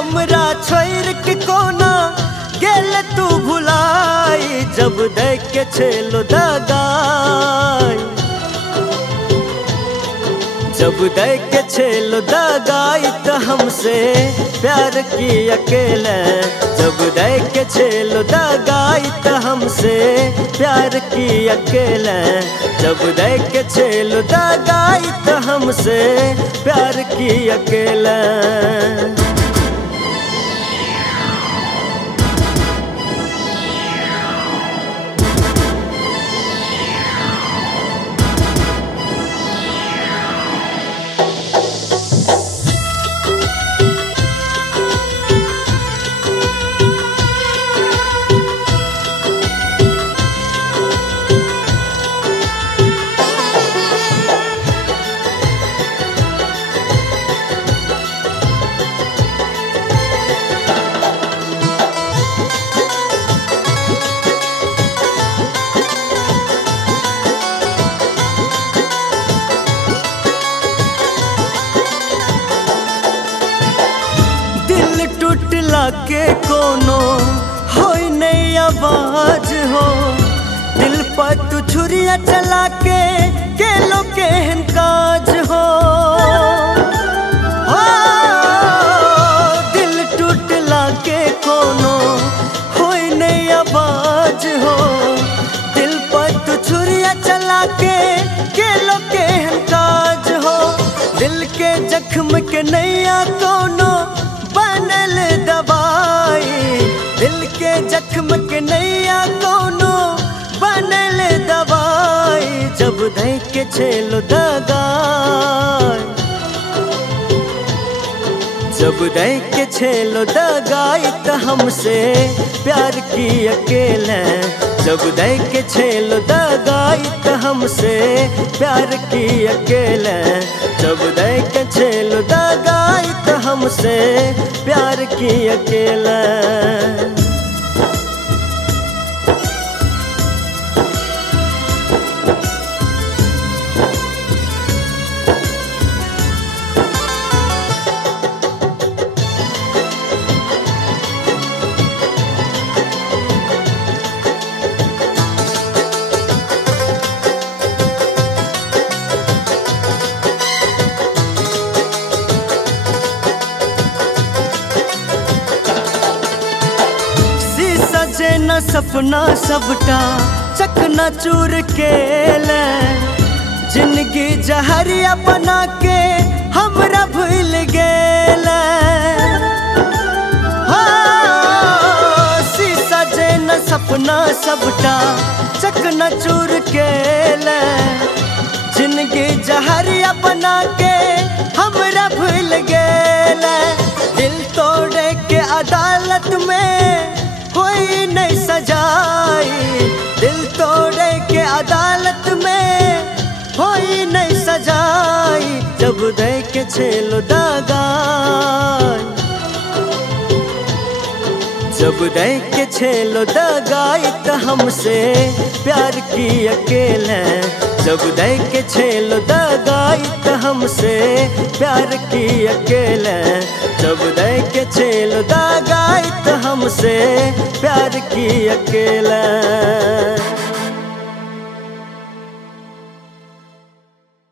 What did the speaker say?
हमरा छोड़ के कोना गेल तू भुलाई, जब देख के छेलो दगाई, जब देख के छेलो दगाई तो हमसे प्यार की अकेले, जब देख के छेलो दगाई तो हमसे प्यार की अकेले, जब देख के छेलो दगाई तो हमसे प्यार की अकेले। टूटला के कोनो होई नहीं आवाज हो, दिल पर तू छुरिया चला के लो केहन काज हो। दिल टूटला के कोनो होई नहीं आवाज हो, दिल पर तू छुरिया चला के लो केहन काज हो। दिल के जख्म के नैया कोनो बनल दवाई, दिल के जख्म के नैया कोनो बनल दवाई, जब देख के छेलो दगाई, जब देख के छेलो दगाई तो हमसे प्यार की अकेले, जब देख के छेलो दगाई तो हमसे प्यार की अकेले, जब देख के छेलो दगाई तो हमसे प्यार की अकेले। न सपना सबटा चकना चूर के ले, जिंदगी जहरिया बना के हमरा भूल गेल। शीशा जे न सपना सबटा चकना चूर के ले, जिंदगी जहरिया बना के हमरा भूल गेल। दिल तोड़े के अदालत में कोई नहीं सजाई, दिल तोड़े के अदालत में कोई नहीं सजाई, जब देख के छेलो दगाई, जब देख के छेलो दगाई तो हमसे प्यार की अकेले, जब देख के छेलो दगाई तो हमसे प्यार की अकेले, जब देख के छेलो दगाई तो हमसे प्यार की अकेले।